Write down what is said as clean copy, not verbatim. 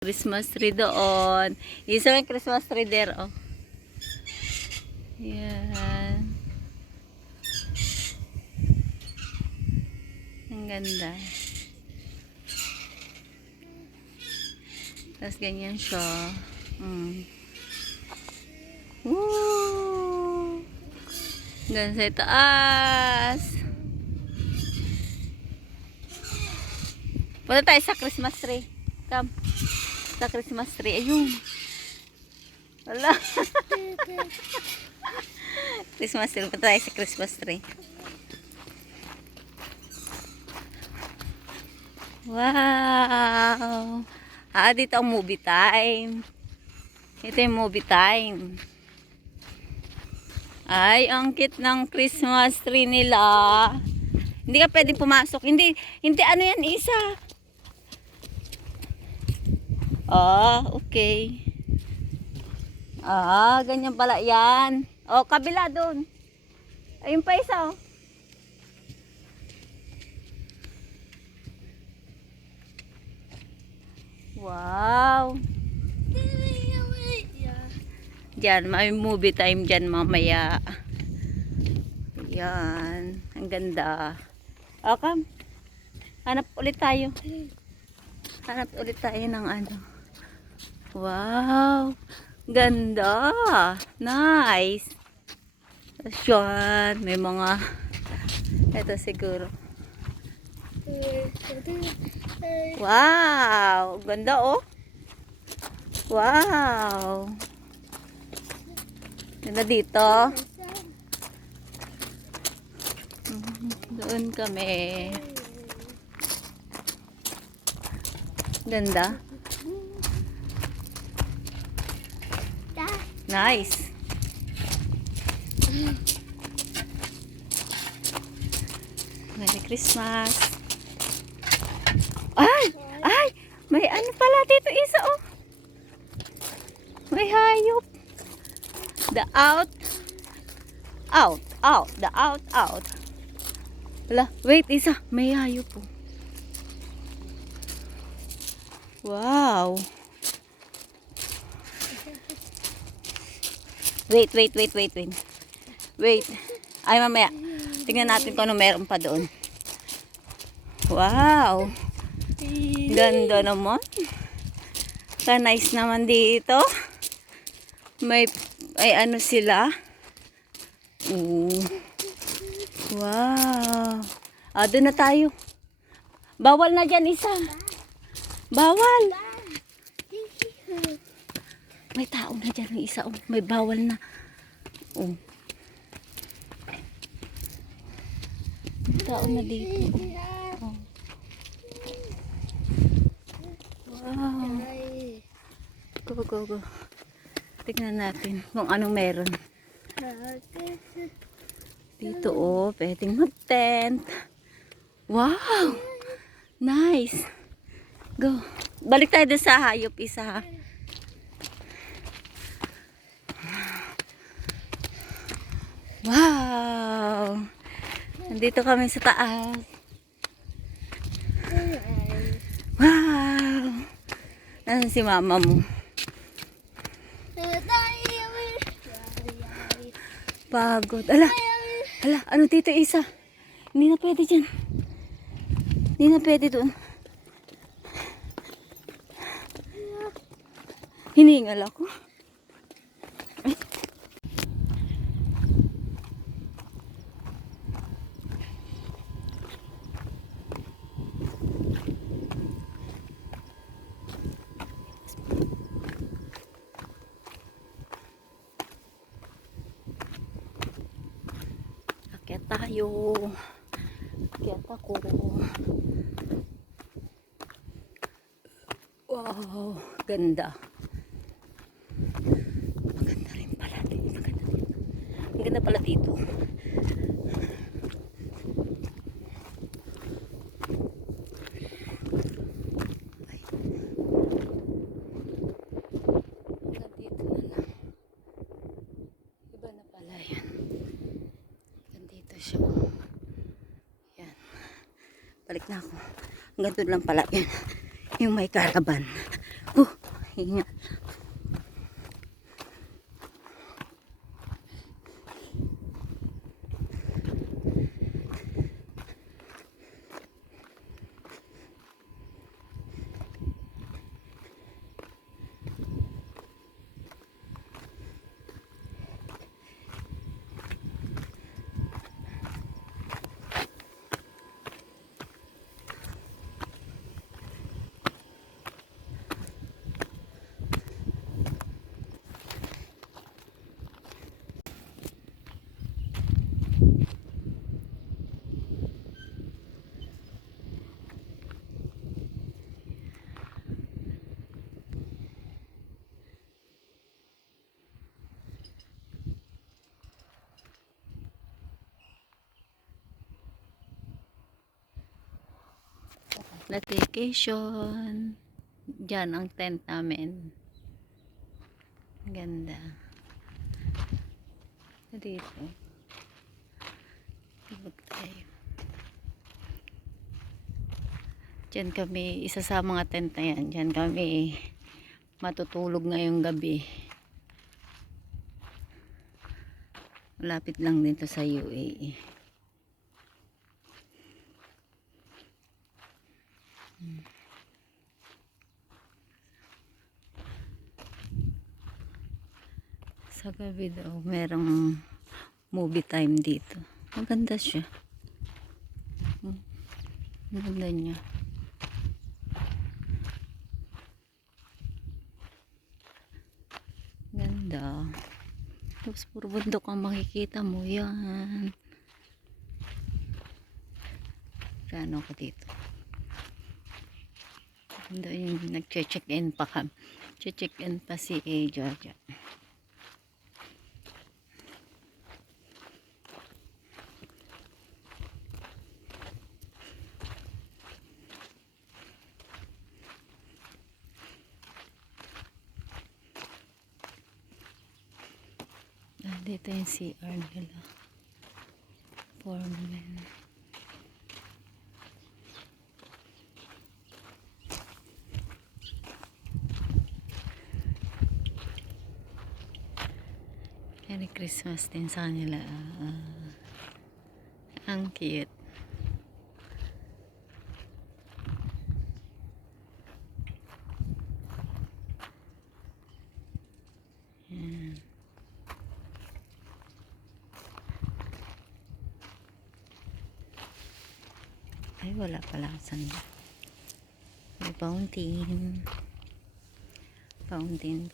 Christmas tree doon. Isa may Christmas tree there, oh. Yan. Ang ganda. Tapos ganyan siya. Woo! Ganyan sa taas. Punta tayo sa Christmas tree. Come. Sa Christmas tree. Ayun. Wala. Christmas tree. Punta tayo sa Christmas tree. Wow. Dito ang movie time. Ito yung movie time. Ay, ang cute ng Christmas tree nila. Hindi ka pwedeng pumasok. Hindi ano yan, isa. Okay. Ganyan pala yan. Kabila doon. Ayun pa isa, oh. Wow. Diyan, may movie time dyan mamaya. Yan. Ang ganda. Okay. Hanap ulit tayo. Hanap ulit tayo ng ano. Wow. Ganda. Nice. Yan. May mga ito siguro. Wow. Ganda, oh. Wow. Ganda dito. Doon kami. Ganda. Nice. Merry Christmas. Ay, may ano pala dito isa, oh. May hayop. The out. The out. Wala, wait, isa. May hayop, oh. Wow. Wait. Ay, mamaya. Tingnan natin kung ano meron pa doon. Wow. Ganda naman. Nice naman dito. Ay ano sila. Wow. Doon na tayo. Bawal na dyan isa. Bawal. May tao na dyan, may isa, oh. May bawal na. Oh. May tao na dito. Oh. Wow. Go. Tignan natin kung anong meron. Dito, oh. Pwedeng mag-tent. Wow. Nice. Go. Balik tayo doon sa hayop isa, ha. Wow! Nandito kami sa taas. Wow! Nasaan si mama mo? Pagod. Ala, ano dito isa? Hindi na pwede dyan. Hindi na pwede doon. Hiningal ako. Akyat tayo. Akyat ako. Wow, ganda. Maganda rin pala dito. Ang ganda pala dito. Balik na ako. Hanggang doon lang pala yan. Yung may caravan. hingal. Vacation. Diyan ang tent namin. Ganda. Dito. Tibag tayo. Diyan kami, isa sa mga tent na yan. Diyan kami matutulog ngayong gabi. Malapit lang dito sa UAE. Sa gabi daw, merong movie time dito. Maganda siya. Maganda niya. Ganda. Tapos puro bundok ang makikita mo. Yan. Kano ko dito. Ganda yung nag-check-in pa kami. Check-in pa si Georgia. Dito yung CR nila for men. Merry Christmas din sa kanila. Ang cute. Yan. Ay, wala pala saan. May fountain. Fountain.